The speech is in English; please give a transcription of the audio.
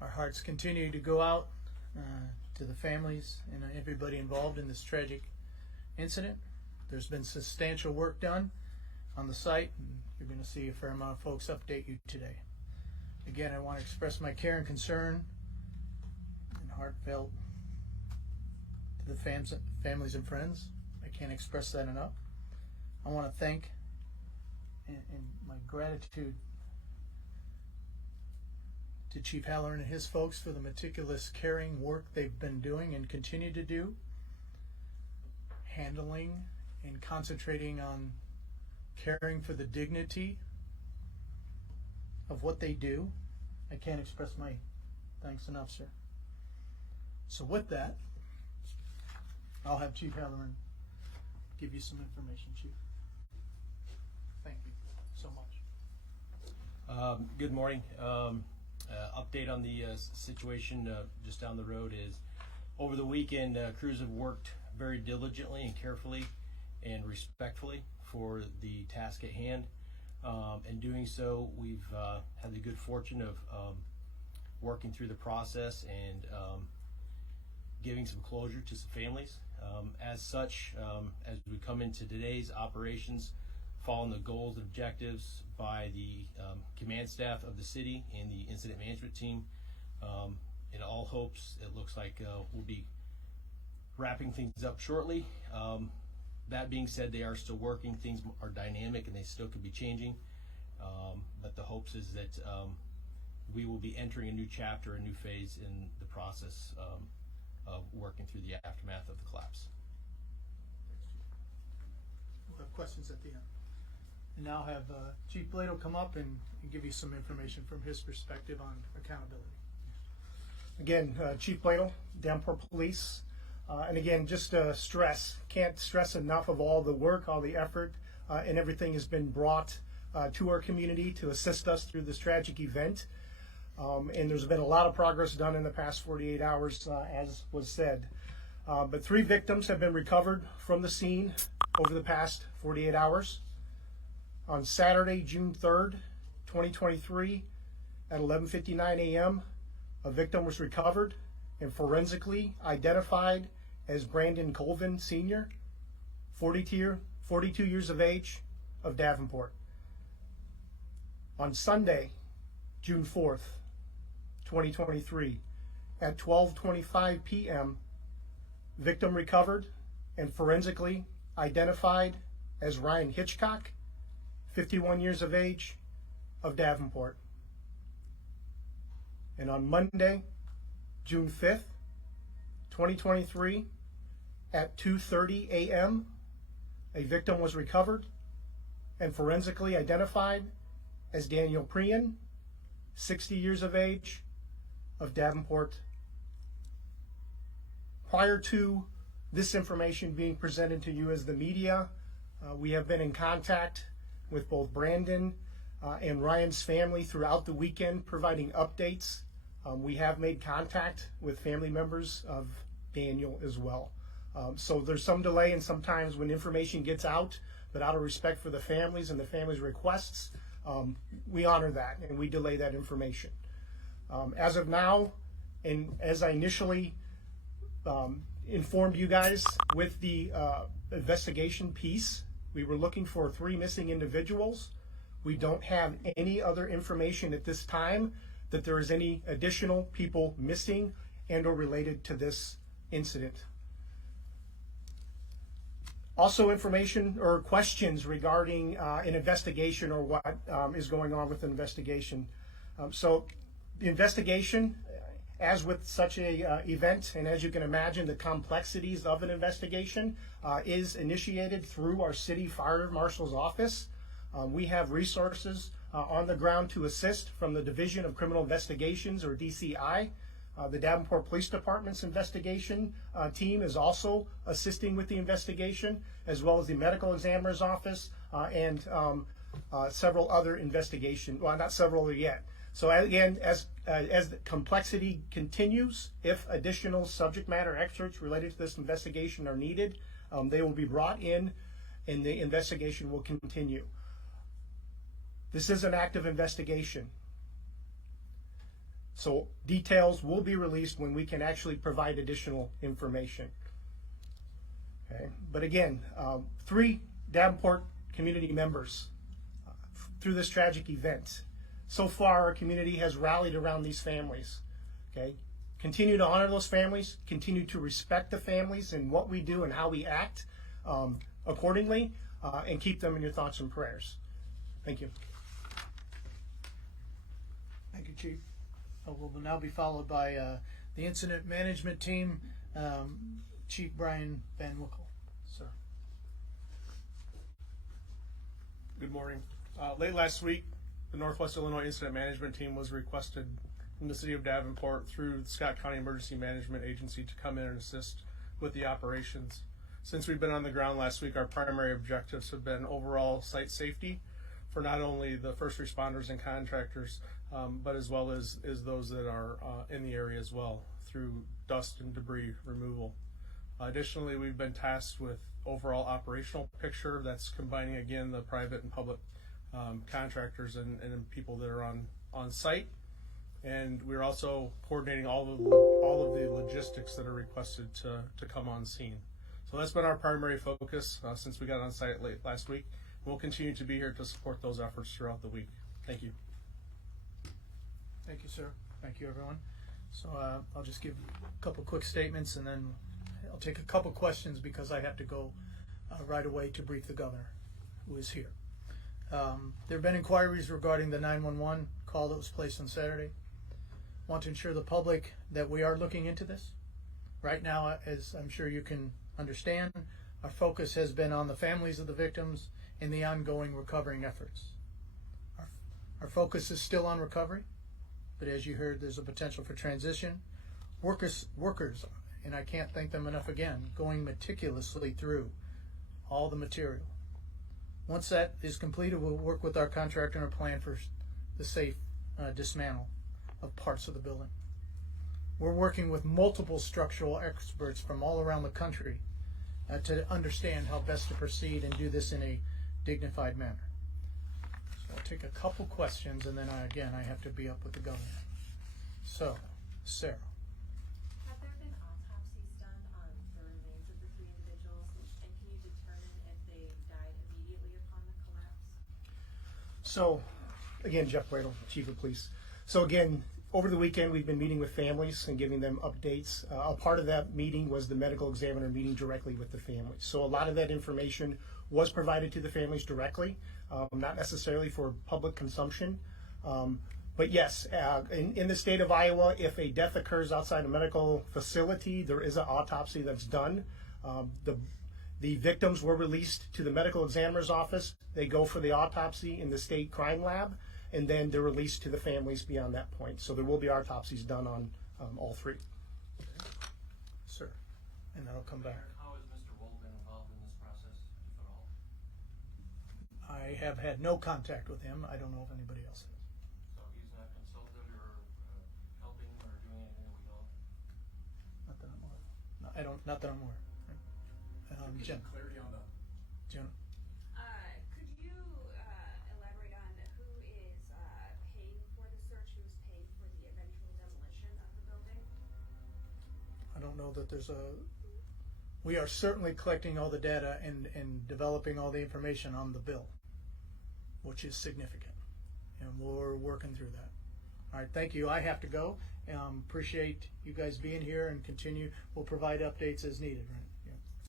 Our hearts continue to go out to the families and everybody involved in this tragic incident. There's been substantial work done on the site, and you're going to see a fair amount of folks update you today. Again, I want to express my care and concern and heartfelt to the families and friends. I can't express that enough. I want to thank and my gratitude to Chief Halloran and his folks for the meticulous, caring work they've been doing and continue to do, handling and concentrating on caring for the dignity of what they do. I can't express my thanks enough, sir. So with that, I'll have Chief Halloran give you some information, Chief. Thank you so much. Good morning. Update on the situation just down the road is over the weekend, crews have worked very diligently and carefully and respectfully for the task at hand. In doing so, we've had the good fortune of working through the process and giving some closure to some families. As such, as we come into today's operations, following the goals and objectives by the command staff of the city and the incident management team, in all hopes, it looks like we'll be wrapping things up shortly. That being said, they are still working. Things are dynamic and they still could be changing. But the hopes is that we will be entering a new chapter, a new phase in the process of working through the aftermath of the collapse. We'll have questions at the end. And now have Chief Blado come up and give you some information from his perspective on accountability. Again, Chief Blado, Davenport Police. And again, just can't stress enough of all the work, all the effort, and everything has been brought to our community to assist us through this tragic event. And there's been a lot of progress done in the past 48 hours, as was said. But 3 victims have been recovered from the scene over the past 48 hours. On Saturday, June 3rd, 2023, at 11:59 a.m., a victim was recovered and forensically identified as Brandon Colvin Sr., 42 years of age, of Davenport. On Sunday, June 4th, 2023, at 12:25 p.m., victim recovered and forensically identified as Ryan Hitchcock, 51 years of age, of Davenport. And on Monday, June 5th, 2023, at 2:30 a.m., a victim was recovered and forensically identified as Daniel Prian, 60 years of age, of Davenport. Prior to this information being presented to you as the media, we have been in contact with both Brandon and Ryan's family throughout the weekend, providing updates. We have made contact with family members of Daniel as well. So there's some delay, and sometimes when information gets out, but out of respect for the families and the families' requests, we honor that and we delay that information. As of now, and as I initially informed you guys with the investigation piece, we were looking for 3 missing individuals. We don't have any other information at this time that there is any additional people missing and or related to this incident. Also, information or questions regarding an investigation or what is going on with the investigation. So the investigation, as with such a event, and as you can imagine, the complexities of an investigation is initiated through our city fire marshal's office. We have resources on the ground to assist from the Division of Criminal Investigations, or DCI. The Davenport Police Department's investigation team is also assisting with the investigation, as well as the Medical Examiner's Office and several other investigation, well, not several yet. So again, as the complexity continues, if additional subject matter experts related to this investigation are needed, they will be brought in and the investigation will continue. This is an active investigation. So details will be released when we can actually provide additional information. Okay. But again, 3 Davenport community members through this tragic event. So far, our community has rallied around these families. Okay. Continue to honor those families, continue to respect the families and what we do and how we act accordingly, and keep them in your thoughts and prayers. Thank you. Thank you, Chief. We'll now be followed by the incident management team, Chief Brian Van Wickle. Sir. Good morning. Late last week, the Northwest Illinois Incident Management Team was requested from the City of Davenport through the Scott County Emergency Management Agency to come in and assist with the operations. Since we've been on the ground last week, our primary objectives have been overall site safety for not only the first responders and contractors, but as well as those that are in the area as well through dust and debris removal. Additionally, we've been tasked with overall operational picture that's combining again the private and public contractors and people that are on site, and we're also coordinating all of the logistics that are requested to come on scene. So that's been our primary focus since we got on site late last week. We'll continue to be here to support those efforts throughout the week. Thank you. Thank you, sir. Thank you, everyone. So I'll just give a couple quick statements, and then I'll take a couple questions because I have to go right away to brief the governor, who is here. There have been inquiries regarding the 911 call that was placed on Saturday. Want to ensure the public that we are looking into this. Right now, as I'm sure you can understand, our focus has been on the families of the victims and the ongoing recovering efforts. Our focus is still on recovery, but as you heard, there's a potential for transition. Workers, and I can't thank them enough again, going meticulously through all the material. Once that is completed, we'll work with our contractor on a plan for the safe dismantle of parts of the building. We're working with multiple structural experts from all around the country to understand how best to proceed and do this in a dignified manner. So I'll take a couple questions, and then I have to be up with the governor. So, Sarah. Have there been autopsies done on the remains of the 3 individuals, and can you determine if they died immediately upon the collapse? So, again, Jeff Bradle, Chief of Police. So again, over the weekend, we've been meeting with families and giving them updates. A part of that meeting was the medical examiner meeting directly with the families. So a lot of that information was provided to the families directly, not necessarily for public consumption. But yes, in the state of Iowa, if a death occurs outside a medical facility, there is an autopsy that's done. The victims were released to the medical examiner's office. They go for the autopsy in the state crime lab, and then they're released to the families beyond that point. So there will be autopsies done on all 3. Sir, and then I'll come back. How has Mr. Wool been involved in this process, if at all? I have had no contact with him. I don't know if anybody else has. So he's not consulted or helping or doing anything that we know? Not that I'm aware of. No, I don't. Not that I'm aware. Jen. Clarity on the. Jen. Could you elaborate on who is paying for the search, who is paying for the eventual demolition of the building? I don't know that there's a. We are certainly collecting all the data and developing all the information on the bill, which is significant, and we're working through that. All right, thank you. I have to go. Appreciate you guys being here and continue. We'll provide updates as needed, right?